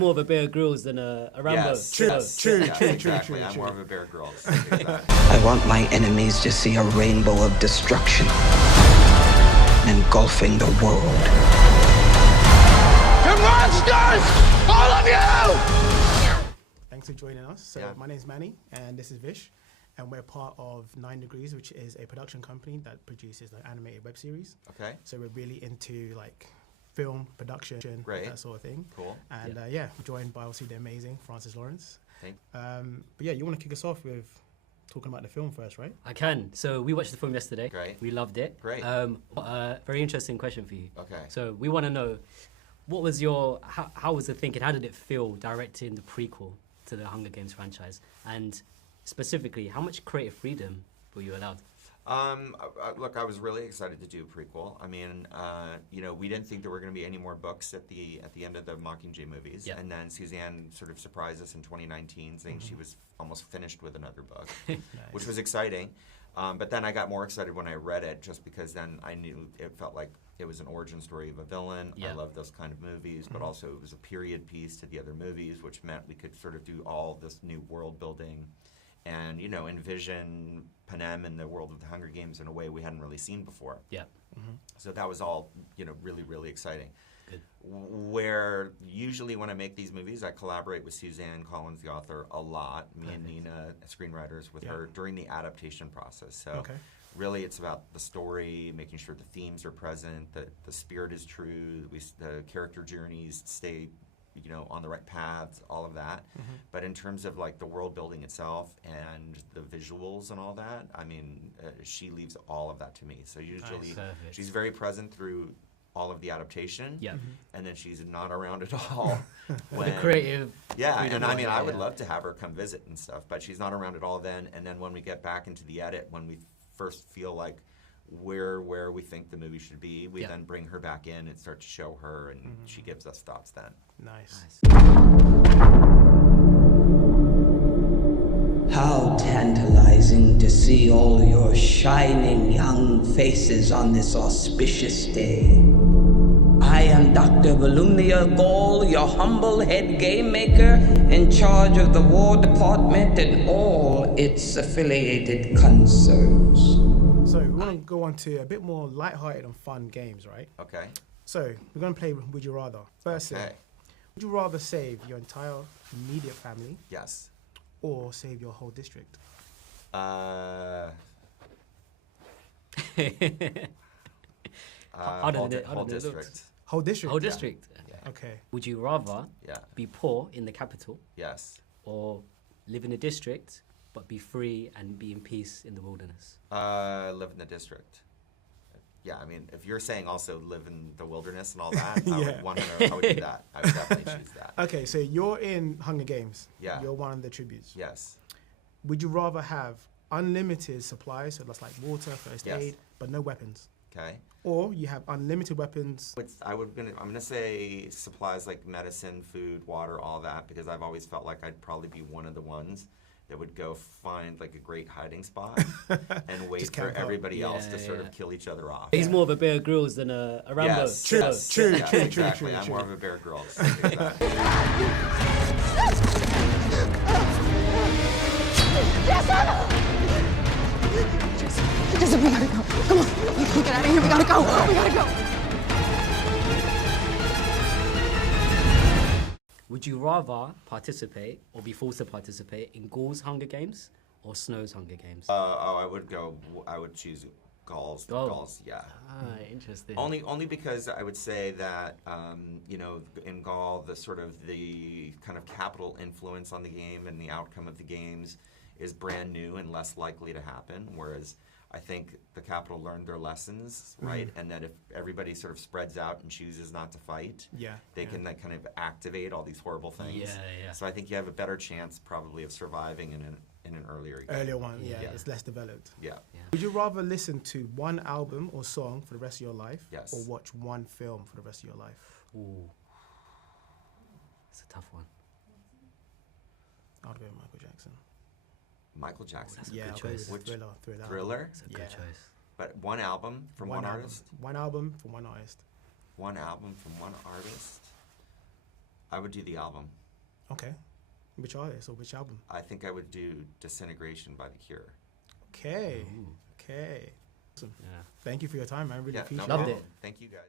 more of a Bear Grylls than a Rambo. Yes, True, yes, true, yes, true, exactly. true, I'm true. more of a Bear Grylls. Exactly. I want my enemies to see a rainbow of destruction engulfing the world. You're monsters! All of you! Thanks for joining us. So my name's Manny, and this is Vish, and we're part of 9 Degrees, which is a production company that produces like animated web series. Okay. So we're really into like film production, that sort of thing. Cool. And we're joined by obviously the amazing Francis Lawrence. Thank But yeah, you want to kick us off with talking about the film first, right? I can. So we watched the film yesterday. Great. We loved it. Great. Very interesting question for you. Okay. So we want to know, what was your, how was the thinking? How did it feel directing the prequel to the Hunger Games franchise? And specifically, how much creative freedom were you allowed? Look, I was really excited to do a prequel. I mean, we didn't think there were going to be any more books at the end of the Mockingjay movies. Yeah. And then Suzanne sort of surprised us in 2019 saying she was almost finished with another book, which was exciting. But then I got more excited when I read it, just because then I knew it felt like it was an origin story of a villain. Yeah. I love those kind of movies, but also it was a period piece to the other movies, which meant we could sort of do all this new world building and, envision Panem and the world of the Hunger Games in a way we hadn't really seen before. Yeah. So that was all, really, really exciting. Good. Where usually when I make these movies, I collaborate with Suzanne Collins, the author, a lot. Me and Nina, screenwriters, with her during the adaptation process. So really it's about the story, making sure the themes are present, that the spirit is true, the character journeys stay on the right paths, all of that. But in terms of like the world building itself and the visuals and all that, I mean, she leaves all of that to me. So usually she's very present through all of the adaptation. Yeah. And then she's not around at all. The creative. Yeah, and I mean, I would love to have her come visit and stuff, but she's not around at all then. And then when we get back into the edit, when we first feel like where we think the movie should be, we then bring her back in and start to show her, and she gives us thoughts then. Nice. How tantalizing to see all your shining young faces on this auspicious day. I am Dr. Volumnia Gall, your humble head game maker, in charge of the War Department and all its affiliated concerns. So we want to go on to a bit more lighthearted and fun games, right? Okay. So we're going to play Would You Rather. Firstly, Okay. would you rather save your entire immediate family Yes. or save your whole district? How Whole did it district. look? Whole district? Whole district. Yeah. Okay. Would you rather Yeah. be poor in the capital Yes. or live in a district but be free and be in peace in the wilderness? Live in the district. Yeah, I mean, if you're saying also live in the wilderness and all that, I would do that. I would definitely choose that. Okay, so you're in Hunger Games. Yeah. You're one of the tributes. Yes. Would you rather have unlimited supplies, so that's like water, first Yes. aid, but no weapons? Okay. Or you have unlimited weapons. I'm gonna say supplies like medicine, food, water, all that, because I've always felt like I'd probably be one of the ones that would go find like a great hiding spot and wait for everybody else to sort of kill each other off. He's more of a Bear Grylls than a Rambo. Yes, True, yes, true, yeah, true, exactly. true, I'm true. more of a Bear Grylls. Exactly. Jesse, we gotta go. Come on, we get out of here. We gotta go. We gotta go. Would you rather participate or be forced to participate in Gall's Hunger Games or Snow's Hunger Games? I would choose Gall's. Oh. Gall's, yeah. Interesting. Only because I would say that in Gall the kind of capital influence on the game and the outcome of the games is brand new and less likely to happen, whereas I think the capital learned their lessons, right? And that if everybody sort of spreads out and chooses not to fight, they can like kind of activate all these horrible things. Yeah. So I think you have a better chance probably of surviving in an earlier game. Earlier one, it's less developed. Yeah. Would you rather listen to one album or song for the rest of your life, Yes. or watch one film for the rest of your life? Ooh. It's a tough one. I'd go with Michael Jackson. Michael Jackson. That's a Yeah, good I'll go choice. with Thriller. Thriller? It's a good choice. But one album from one album. artist? One album from one artist. One album from one artist? I would do the album. Okay. Which artist or which album? I think I would do Disintegration by The Cure. Okay. Okay. Awesome. Yeah. Thank you for your time, man. I really Yeah, appreciate no it. Loved problem. it. Thank you guys.